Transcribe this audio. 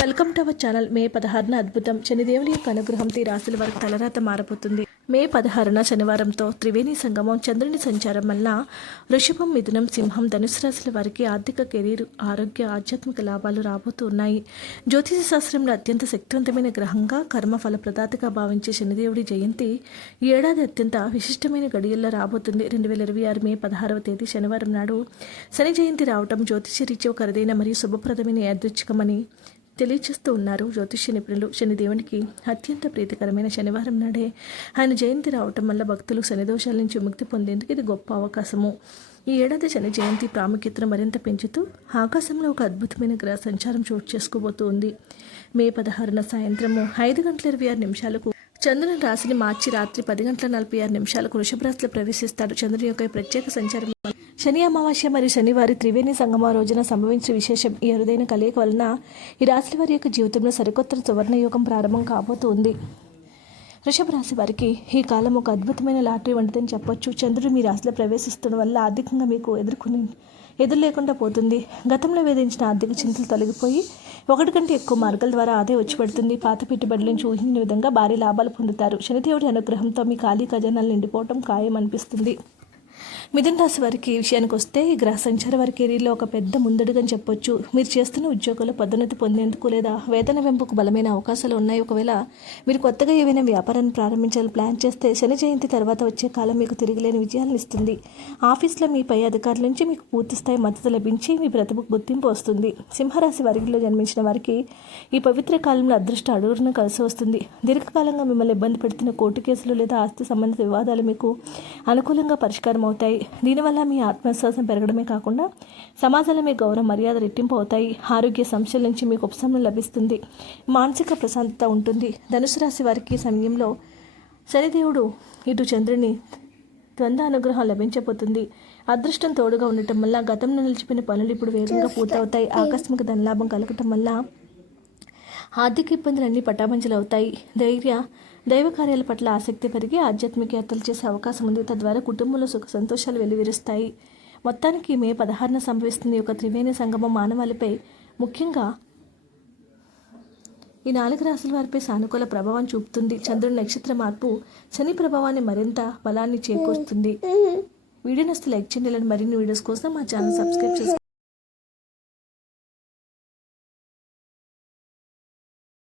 Welcome to our channel. May 16న అద్భుతం. శనిదేవుని యొక్క అనుగ్రహంతో రాశుల వారికి తలరాత మారబోతుంది. మే 16న శనివారంతో త్రివేణి సంగమం, చంద్రుని సంచారం వల్ల వృషభం, మిథునం, సింహం, ధనుసు రాశుల వారికి ఆర్థిక, కెరీర్, ఆరోగ్య, ఆధ్యాత్మిక లాభాలు రాబోతున్నాయి. జ్యోతిష శాస్త్రంలో అత్యంత శక్తివంతమైన గ్రహంగా, కర్మఫల ప్రదాతగా భావించే శనిదేవుడి జయంతి ఈ ఏడాది అత్యంత విశిష్టమైన గడియల్లో రాబోతుంది. 2026 మే 16వ తేదీ శనివారం నాడు శని జయంతి రావటం జ్యోతిషరీత్యా ఒక అరుదైన మరియు శుభప్రదమైన యాదృచ్ఛికమని తెలియచేస్తూ ఉన్నారు జ్యోతిష్య నిపుణులు. శనిదేవునికి అత్యంత ప్రీతికరమైన శనివారం నాడే ఆయన జయంతి రావటం వల్ల భక్తులు శనిదోషాల నుంచి విముక్తి పొందేందుకు ఇది గొప్ప అవకాశము. ఈ ఏడాది శని జయంతి ప్రాముఖ్యతను మరింత పెంచుతూ ఆకాశంలో ఒక అద్భుతమైన గ్రహ సంచారం చోటు చేసుకోబోతోంది. మే 16న సాయంత్రము 5:26 చంద్రుని రాశిని మార్చి రాత్రి 10:46 వృషభ రాశిలో ప్రవేశిస్తాడు. చంద్రుని యొక్క ప్రత్యేక సంచారం శని అమావాస్య మరియు శనివారి త్రివేణి సంగమ రోజున సంభవించిన విశేషం. ఈ అరుదైన కలయిక వలన ఈ రాశి వారి యొక్క జీవితంలో సరికొత్త సువర్ణయుగం ప్రారంభం కాబోతుంది. వృషభ రాశి వారికి ఈ కాలం ఒక అద్భుతమైన లాటరీ వంటిదని చెప్పొచ్చు. చంద్రుడు మీ రాశిలో ప్రవేశిస్తున్న వల్ల ఆర్థికంగా మీకు ఎదురు లేకుండా పోతుంది. గతంలో వేధించిన ఆర్థిక చింతలు తొలగిపోయి ఒకటి కంటే ఎక్కువ మార్గాల ద్వారా ఆదాయం వచ్చి పడుతుంది. పాత పెట్టుబడుల నుంచి ఊహించిన విధంగా భారీ లాభాలు పొందుతారు. శనిదేవుడి అనుగ్రహంతో మీ ఖాళీ ఖజానాలు నిండిపోవటం ఖాయం అనిపిస్తుంది. మిథున రాశి వారికి విషయానికి వస్తే ఈ గ్రహ సంచార వారి కెరీర్లో ఒక పెద్ద ముందడుగని చెప్పొచ్చు. మీరు చేస్తున్న ఉద్యోగాల్లో పదోన్నతి పొందేందుకు లేదా వేతన పెంపుకు బలమైన అవకాశాలు ఉన్నాయి. ఒకవేళ మీరు కొత్తగా ఏవైనా వ్యాపారాన్ని ప్రారంభించాలని ప్లాన్ చేస్తే శని జయంతి తర్వాత వచ్చే కాలం మీకు తిరిగిలేని విజయాలను ఇస్తుంది. ఆఫీస్లో మీ పై అధికారుల నుంచి మీకు పూర్తిస్థాయి మద్దతు లభించి మీ ప్రతిభకు గుర్తింపు వస్తుంది. సింహరాశి వారిలో జన్మించిన వారికి ఈ పవిత్ర కాలంలో అదృష్ట అడుగున కలిసి వస్తుంది. దీర్ఘకాలంగా మిమ్మల్ని ఇబ్బంది పెడుతున్న కోర్టు కేసులు లేదా ఆస్తి సంబంధిత వివాదాలు మీకు అనుకూలంగా పరిష్కారం అవుతాయి. దీనివల్ల మీ ఆత్మవిశ్వాసం పెరగడమే కాకుండా సమాజంలో మీ గౌరవ మర్యాద రెట్టింపు అవుతాయి. ఆరోగ్య సమస్యల నుంచి మీకు ఉపశమనం లభిస్తుంది. మానసిక ప్రశాంతత ఉంటుంది. ధనుసు రాశి వారికి సమయంలో శనిదేవుడు ఇటు చంద్రుని ద్వంద్వ అనుగ్రహం లభించబోతుంది. అదృష్టం తోడుగా ఉండటం వల్ల గతంలో నిలిచిపోయిన పనులు ఇప్పుడు వేగంగా పూర్తవుతాయి. ఆకస్మిక ధనలాభం కలగటం వల్ల ఆర్థిక ఇబ్బందులన్నీ పటాపంచలవుతాయి. దైవ కార్యాల పట్ల ఆసక్తి పెరిగి ఆధ్యాత్మిక యాత్రలు చేసే అవకాశం ఉంది. తద్వారా కుటుంబంలో సుఖ సంతోషాలు వెలువరిస్తాయి. మొత్తానికి మే 16న సంభవిస్తుంది ఒక త్రివేణి సంగమం మానవాళిపై, ముఖ్యంగా ఈ 4 రాశుల వారిపై సానుకూల ప్రభావం చూపుతుంది. చంద్రుడి నక్షత్ర మార్పు శని ప్రభావాన్ని మరింత బలాన్ని చేకూరుస్తుంది. వీడియో నచ్చితే లైక్ చేయండి. మరిన్ని వీడియోస్ కోసం మా ఛానల్ సబ్స్క్రైబ్ చేసుకోండి.